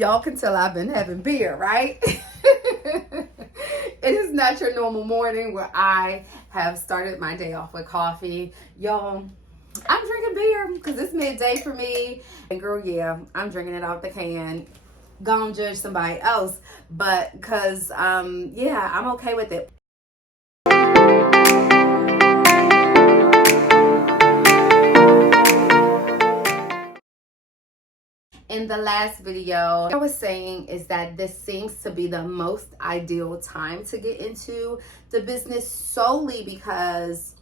Y'all can tell I've been having beer, right? It is not your normal morning where I have started my day off with coffee. Y'all, I'm drinking beer because it's midday for me. And girl, yeah, I'm drinking it out the can. Gonna judge somebody else, but because, yeah, I'm okay with it. In the last video, I was saying is that this seems to be the most ideal time to get into the business solely because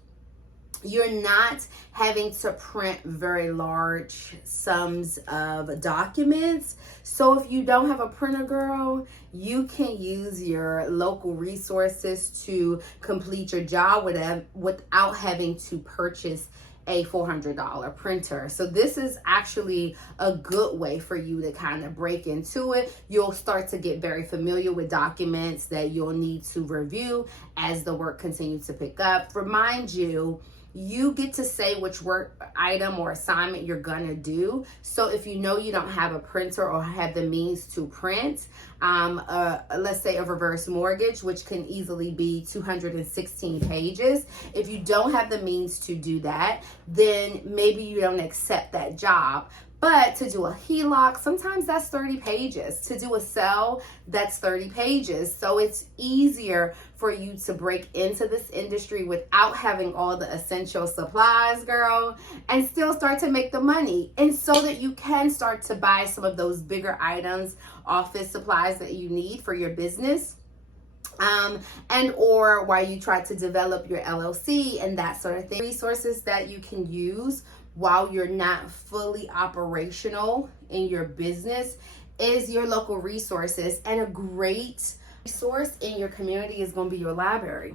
you're not having to print very large sums of documents. So if you don't have a printer, girl, you can use your local resources to complete your job without having to purchase a $400 printer. So this is actually a good way for you to kind of break into it. You'll start to get very familiar with documents that you'll need to review as the work continues to pick up. Remind you, you get to say which work item or assignment you're gonna do. So if you know you don't have a printer or have the means to print, let's say a reverse mortgage, which can easily be 216 pages. If you don't have the means to do that, then maybe you don't accept that job. But to do a HELOC, sometimes that's 30 pages. To do a sell, that's 30 pages. So it's easier for you to break into this industry without having all the essential supplies, girl, and still start to make the money. And so that you can start to buy some of those bigger items, office supplies that you need for your business. And or while you try to develop your LLC and that sort of thing. Resources that you can use while you're not fully operational in your business is your local resources. And a great resource in your community is going to be your library.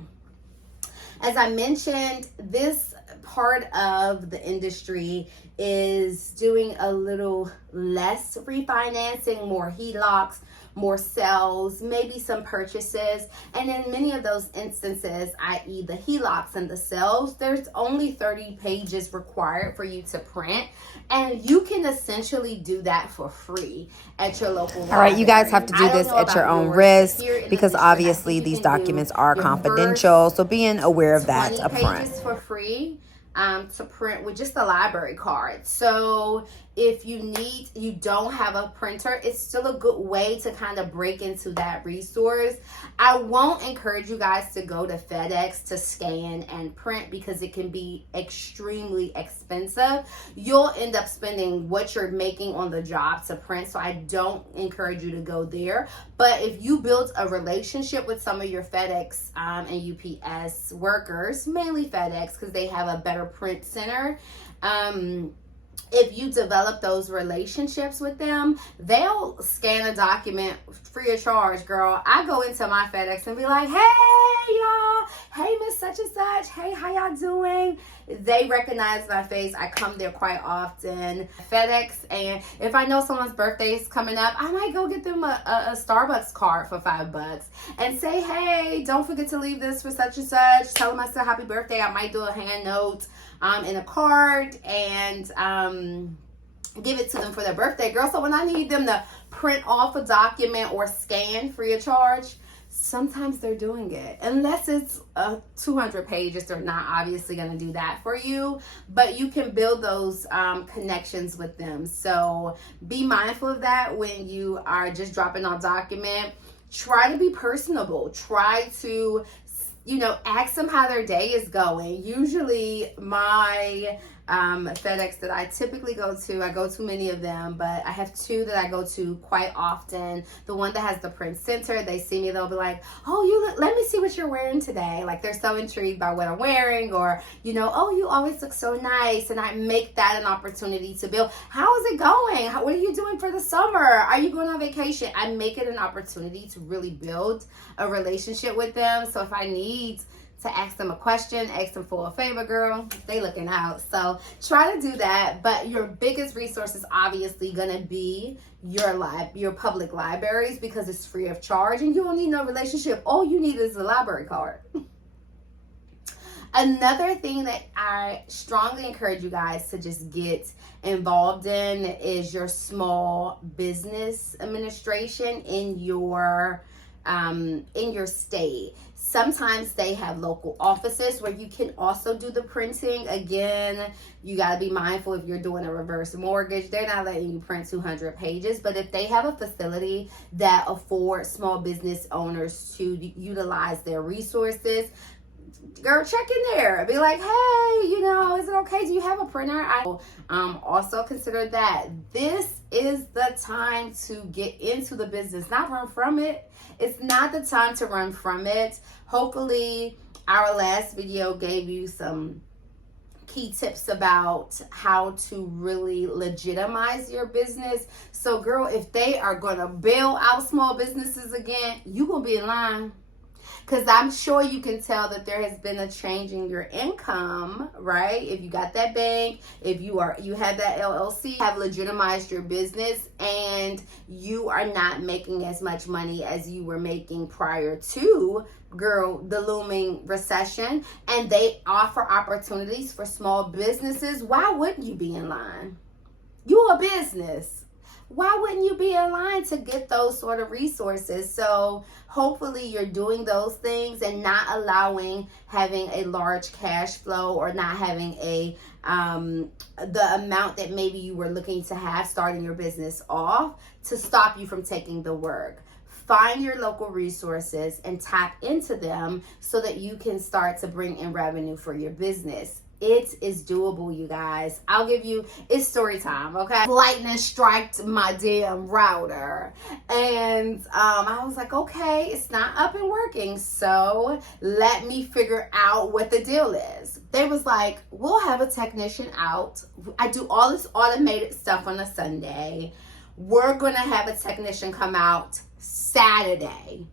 As I mentioned, this part of the industry is doing a little less refinancing, more HELOCs, more sales, maybe some purchases. And in many of those instances, i.e. the HELOCs and the sales, there's only 30 pages required for you to print. And you can essentially do that for free at your local library. All right, you guys have to do this at your own risk because obviously these documents are confidential. So being aware of that up front. Pages for free to print with just a library card. So if you don't have a printer, it's still a good way to kind of break into that resource. I won't encourage you guys to go to FedEx to scan and print because it can be extremely expensive. You'll end up spending what you're making on the job to print. So I don't encourage you to go there. But if you build a relationship with some of your FedEx and UPS workers, mainly FedEx because they have a better print center, if you develop those relationships with them, they'll scan a document free of charge, girl. I go into my FedEx and be like, hey, y'all. Hey, Miss Such and Such. Hey, how y'all doing? They recognize my face. I come there quite often. FedEx, and if I know someone's birthday is coming up, I might go get them a Starbucks card for $5 and say, hey, don't forget to leave this for such and such. Tell them I said happy birthday. I might do a hand note in a card and give it to them for their birthday, girl. So when I need them to print off a document or scan free of charge, sometimes they're doing it. Unless it's 200 pages, they're not obviously going to do that for you, but you can build those connections with them. So be mindful of that when you are just dropping off document. Try to be personable. Try to ask them how their day is going. Usually my FedEx that I typically go to, I go to many of them, but I have two that I go to quite often. The one that has the print center, they see me, they'll be like, oh, let me see what you're wearing today. Like they're so intrigued by what I'm wearing, or, oh, you always look so nice. And I make that an opportunity to build. How is it going? What are you doing for the summer? Are you going on vacation? I make it an opportunity to really build a relationship with them. So if I need to ask them a question, ask them for a favor, girl, they looking out. So try to do that. But your biggest resource is obviously gonna be your public libraries because it's free of charge and you don't need no relationship. All you need is a library card. Another thing that I strongly encourage you guys to just get involved in is your small business administration in your state. Sometimes they have local offices where you can also do the printing. Again, you got to be mindful if you're doing a reverse mortgage, they're not letting you print 200 pages. But if they have a facility that affords small business owners to utilize their resources, girl, check in there. Be like, hey, is it okay? Do you have a printer? I also consider that this is the time to get into the business, not run from it. It's not the time to run from it. Hopefully, our last video gave you some key tips about how to really legitimize your business. So, girl, if they are going to bail out small businesses again, you're going to be in line. Because I'm sure you can tell that there has been a change in your income, right? If you got that bank, if you have that LLC, have legitimized your business, and you are not making as much money as you were making prior to, girl, the looming recession, and they offer opportunities for small businesses, why wouldn't you be in line? You're a business. Why wouldn't you be in line to get those sort of resources? So hopefully you're doing those things and not allowing having a large cash flow or not having the amount that maybe you were looking to have starting your business off to stop you from taking the work. Find your local resources and tap into them so that you can start to bring in revenue for your business. It is doable, you guys. It's story time, okay? Lightning striked my damn router. And I was like, okay, it's not up and working. So let me figure out what the deal is. They was like, we'll have a technician out. I do all this automated stuff on a Sunday. We're going to have a technician come out Saturday.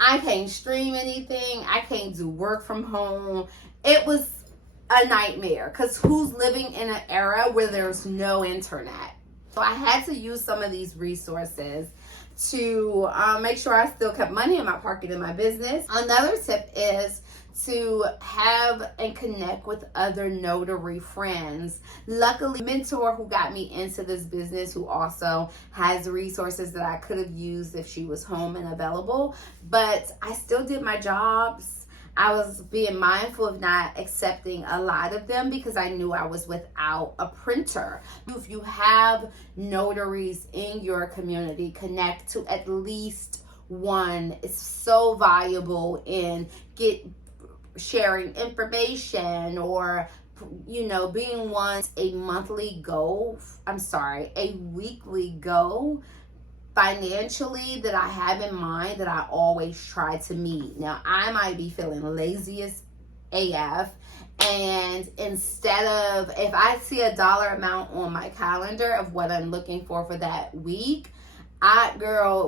I can't stream anything. I can't do work from home. It was a nightmare, because who's living in an era where there's no internet? So I had to use some of these resources to make sure I still kept money in my pocket in my business. Another tip is to have and connect with other notary friends. Luckily, mentor who got me into this business, who also has resources that I could have used if she was home and available, but I still did my jobs. I was being mindful of not accepting a lot of them because I knew I was without a printer. If you have notaries in your community, connect to at least one. It's so valuable in sharing information or being a weekly goal financially that I have in mind that I always try to meet. Now, I might be feeling lazy as AF, and instead of, if I see a dollar amount on my calendar of what I'm looking for that week,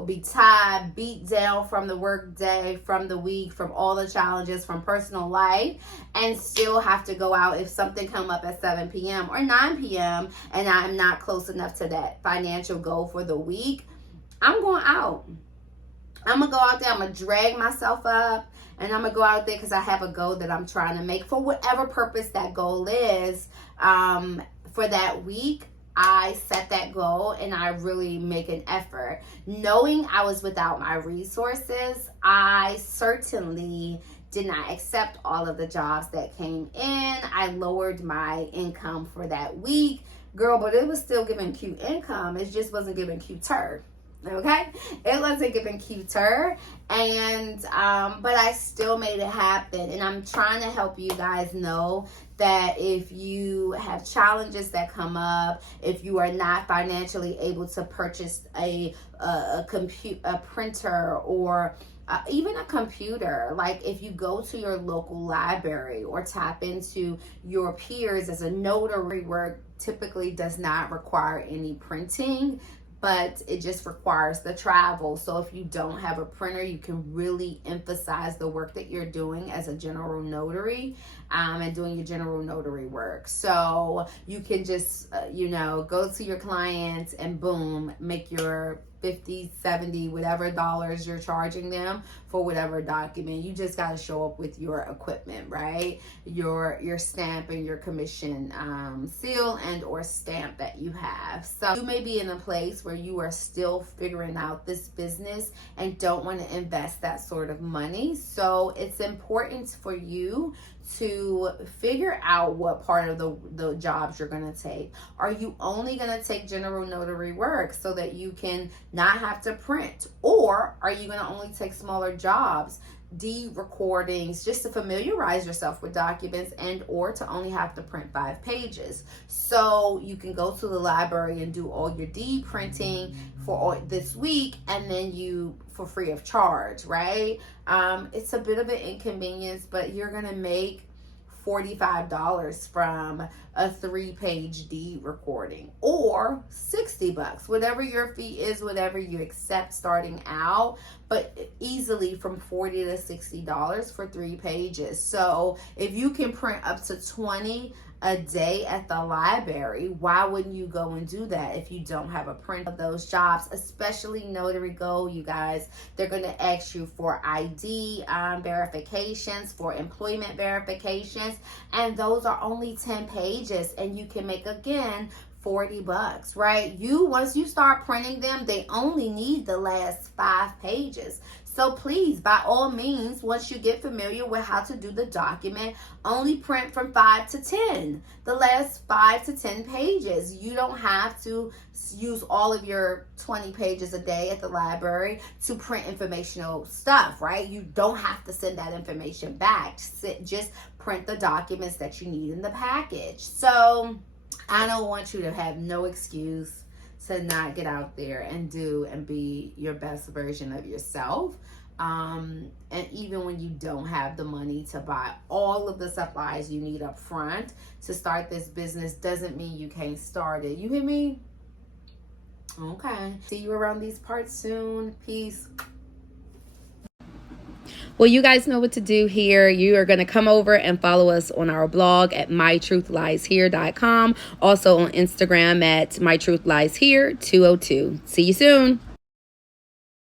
be tired, beat down from the work day, from the week, from all the challenges, from personal life, and still have to go out if something come up at 7 p.m. or 9 p.m. and I'm not close enough to that financial goal for the week. I'm going out. I'm going to go out there. I'm going to drag myself up. And I'm going to go out there because I have a goal that I'm trying to make for whatever purpose that goal is. For that week, I set that goal and I really make an effort. Knowing I was without my resources, I certainly did not accept all of the jobs that came in. I lowered my income for that week. Girl, but it was still giving cute income. It just wasn't giving cuter. Okay, it wasn't giving cuter, and but I still made it happen. And I'm trying to help you guys know that if you have challenges that come up, if you are not financially able to purchase a printer or even a computer, like if you go to your local library or tap into your peers as a notary, where typically does not require any printing, but it just requires the travel. So if you don't have a printer, you can really emphasize the work that you're doing as a general notary and doing your general notary work. So you can just, go to your clients and boom, make your $50, $70, whatever dollars you're charging them for whatever document. You just got to show up with your equipment, right? Your stamp and your commission seal and or stamp that you have. So you may be in a place where you are still figuring out this business and don't want to invest that sort of money. So it's important for you to figure out what part of the jobs you're going to take. Are you only going to take general notary work so that you can not have to print? Or are you going to only take smaller jobs, deed recordings, just to familiarize yourself with documents and or to only have to print 5 pages? So you can go to the library and do all your deed printing for this week, and then you for free of charge, right? It's a bit of an inconvenience, but you're gonna make $45 from a 3-page deed recording, or $60, whatever your fee is, whatever you accept starting out, but easily from $40 to $60 for 3 pages. So if you can print up to 20 a day at the library, why wouldn't you go and do that if you don't have a print of those jobs? Especially Notary Go, you guys. They're going to ask you for ID verifications, for employment verifications, and those are only 10 pages, and you can make, again, $40, right? Once you start printing them, they only need the last 5 pages. So please, by all means, once you get familiar with how to do the document, only print from 5 to 10, the last 5 to 10 pages. You don't have to use all of your 20 pages a day at the library to print informational stuff, right? You don't have to send that information back. Just print the documents that you need in the package. So I don't want you to have no excuse to not get out there and do and be your best version of yourself. And even when you don't have the money to buy all of the supplies you need up front to start this business, doesn't mean you can't start it. You hear me? Okay. See you around these parts soon. Peace. Well, you guys know what to do here. You are going to come over and follow us on our blog at mytruthlieshere.com. Also on Instagram at mytruthlieshere202. See you soon.